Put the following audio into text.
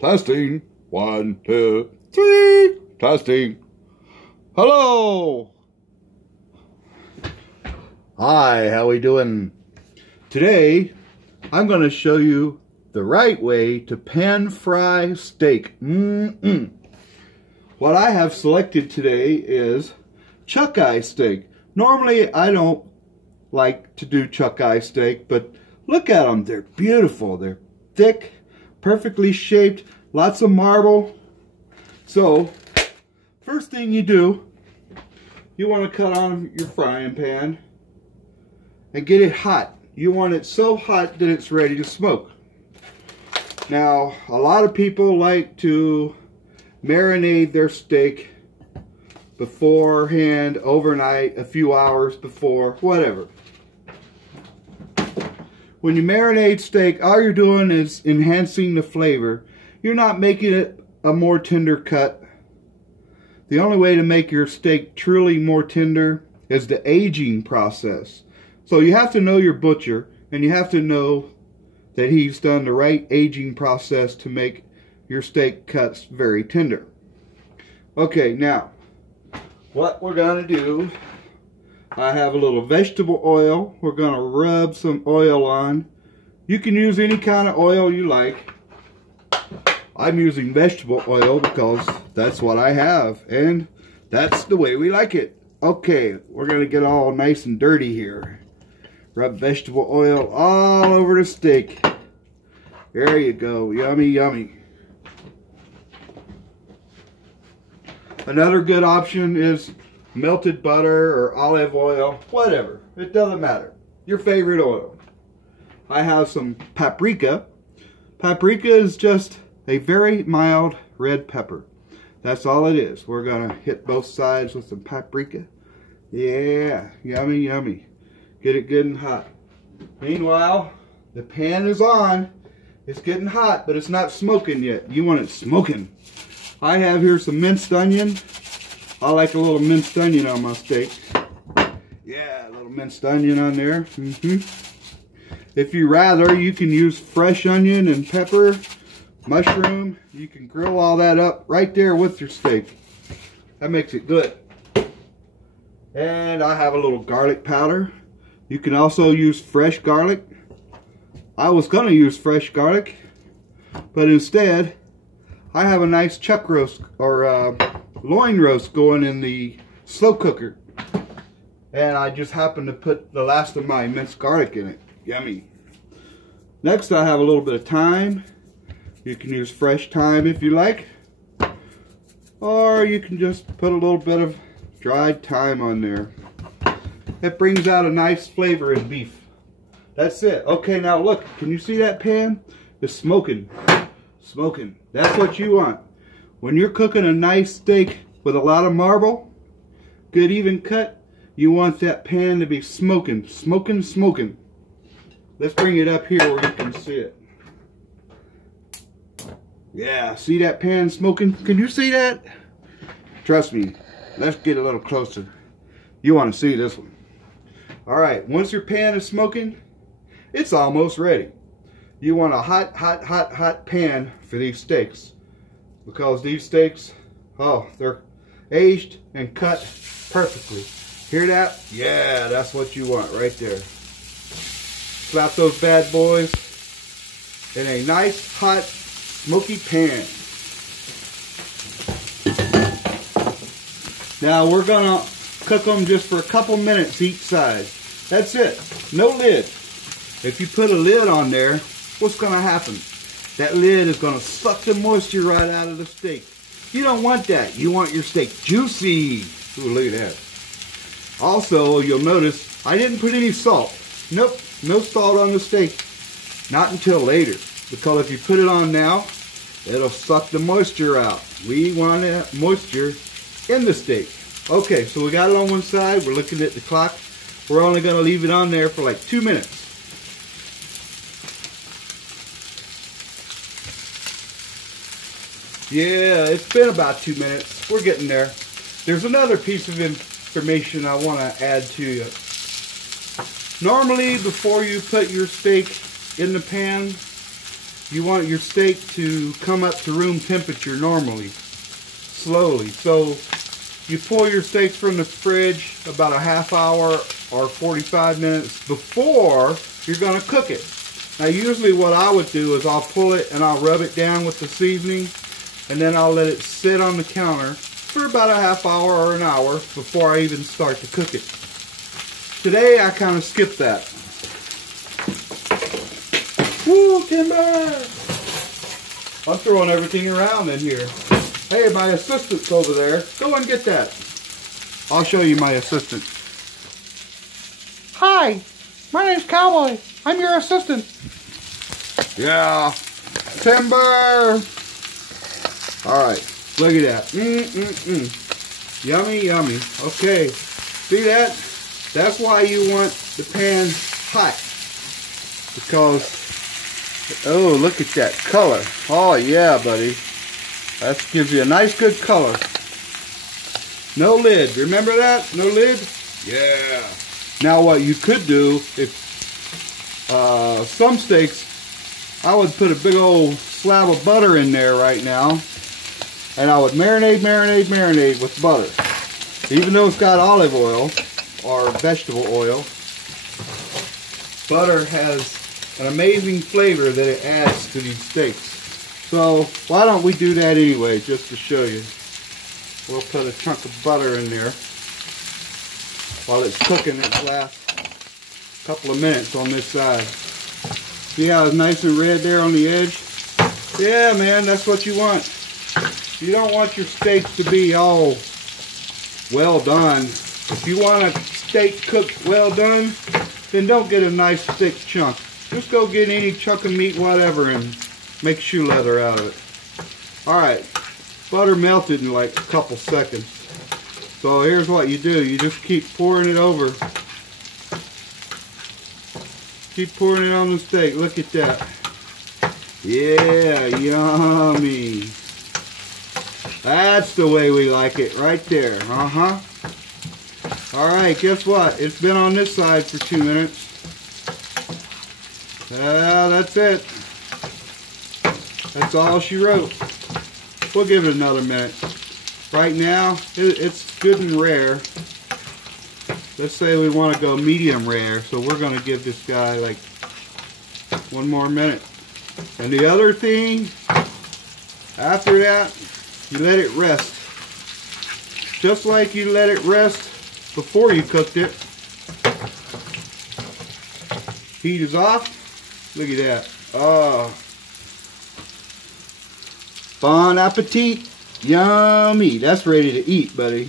Testing. 1, 2, 3. Testing. Hello. Hi, how we doing? Today, I'm going to show you the right way to pan fry steak. What I have selected today is chuck eye steak. Normally, I don't like to do chuck eye steak, but look at them. They're beautiful. They're thick, perfectly shaped, lots of marble. So, first thing you do, you want to cut on your frying pan and get it hot. You want it so hot that it's ready to smoke. Now, a lot of people like to marinate their steak beforehand, overnight, a few hours before, whatever. When you marinate steak, all you're doing is enhancing the flavor. You're not making it a more tender cut. The only way to make your steak truly more tender is the aging process. So you have to know your butcher, and you have to know that he's done the right aging process to make your steak cuts very tender. Okay, now, what we're going to do, I have a little vegetable oil. We're going to rub some oil on. You can use any kind of oil you like. I'm using vegetable oil because that's what I have, and that's the way we like it. Okay, we're going to get all nice and dirty here. Rub vegetable oil all over the steak. There you go. Yummy, yummy. Another good option is melted butter or olive oil. Whatever. It doesn't matter. Your favorite oil. I have some paprika. Paprika is just a very mild red pepper. That's all it is. We're going to hit both sides with some paprika. Yeah. Yummy, yummy. Get it good and hot. Meanwhile, the pan is on. It's getting hot, but it's not smoking yet. You want it smoking. I have here some minced onion. I like a little minced onion on my steak. Yeah, a little minced onion on there. If you rather, you can use fresh onion and pepper, mushroom. You can grill all that up right there with your steak. That makes it good. And I have a little garlic powder. You can also use fresh garlic. I was going to use fresh garlic, but instead, I have a nice chuck roast or loin roast going in the slow cooker. And I just happened to put the last of my minced garlic in it. Yummy. Next, I have a little bit of thyme. You can use fresh thyme if you like. Or you can just put a little bit of dried thyme on there. It brings out a nice flavor in beef. That's it. Okay, now look. Can you see that pan? It's smoking. Smoking. That's what you want. When you're cooking a nice steak with a lot of marble, good even cut, you want that pan to be smoking. Smoking, smoking. Let's bring it up here where you can see it. Yeah, see that pan smoking? Can you see that? Trust me. Let's get a little closer. You want to see this one. Alright, once your pan is smoking, it's almost ready. You want a hot, hot, hot, hot pan for these steaks. Because these steaks, oh, they're aged and cut perfectly. Hear that? Yeah, that's what you want right there. Slap those bad boys in a nice, hot, smoky pan. Now we're gonna cook them just for a couple minutes each side. That's it. No lid. If you put a lid on there, what's gonna happen? That lid is gonna suck the moisture right out of the steak. You don't want that. You want your steak juicy. Ooh, look at that. Also, you'll notice I didn't put any salt. Nope, no salt on the steak. Not until later. Because if you put it on now, it'll suck the moisture out. We want that moisture in the steak. Okay, so we got it on one side. We're looking at the clock. We're only going to leave it on there for like 2 minutes. Yeah, it's been about 2 minutes. We're getting there. There's another piece of information I want to add to you. Normally, before you put your steak in the pan, you want your steak to come up to room temperature normally, slowly. So you pull your steaks from the fridge about a half hour or 45 minutes before you're going to cook it. Now usually what I would do is I'll pull it and I'll rub it down with the seasoning, and then I'll let it sit on the counter for about a half hour or an hour before I even start to cook it. Today I kind of skipped that. Woo, timber! I'm throwing everything around in here. Hey, my assistant's over there. Go and get that. I'll show you my assistant. Hi, my name's Cowboy. I'm your assistant. Yeah. Timber! Alright, look at that. Yummy, yummy. Okay, see that? That's why you want the pan hot. Because, oh, look at that color. Oh, yeah, buddy. That gives you a nice, good color. No lid. Remember that? No lid? Yeah. Now, what you could do, if some steaks, I would put a big old slab of butter in there right now. And I would marinate with butter. Even though it's got olive oil or vegetable oil, butter has an amazing flavor that it adds to these steaks. So why don't we do that anyway, just to show you. We'll put a chunk of butter in there while it's cooking its last couple of minutes on this side. See how it's nice and red there on the edge? Yeah, man, that's what you want. You don't want your steaks to be all well done. If you want a steak cooked well done, then don't get a nice thick chunk. Just go get any chunk of meat, whatever, and make shoe leather out of it. Alright, butter melted in like a couple seconds. So here's what you do. You just keep pouring it over. Keep pouring it on the steak. Look at that. Yeah, yummy. That's the way we like it, right there. Alright, guess what? It's been on this side for 2 minutes. That's it. That's all she wrote. We'll give it another minute. Right now, it's good and rare. Let's say we want to go medium rare, so we're going to give this guy like 1 more minute. And the other thing, after that, you let it rest. Just like you let it rest before you cooked it. Heat is off. Look at that. Oh. Bon appetit. Yummy. That's ready to eat, buddy.